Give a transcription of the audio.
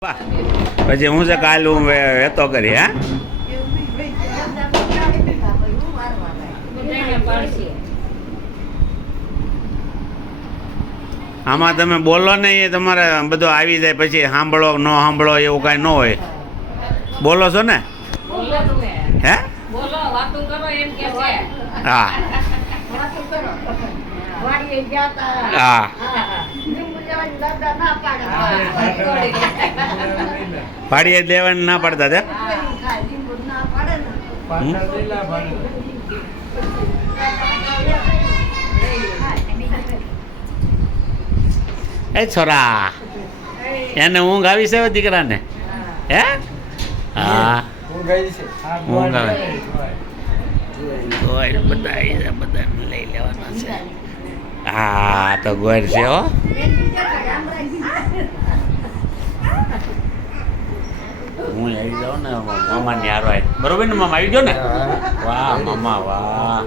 પછી હું છે કાલ હું વેતો કરી હે આમાં તમે બોલો ને એ તમારે બધું આવી જાય પછી સાંભળો ન સાંભળો એવું કાંઈ ન હોય બોલો છો ને હે હા હા પાડીએ દેવાની ના પાડતા તે એ છોરા એને ઊંઘ આવી છે દીકરાને હે હા ઊંઘ આવે બધા લઈ લેવાના છે હા તો ગોર છે હો હું આવી જાઉં ને મામાની હારો બરોબર ને મામા આવી ગયો ને વાહ મામા વાહ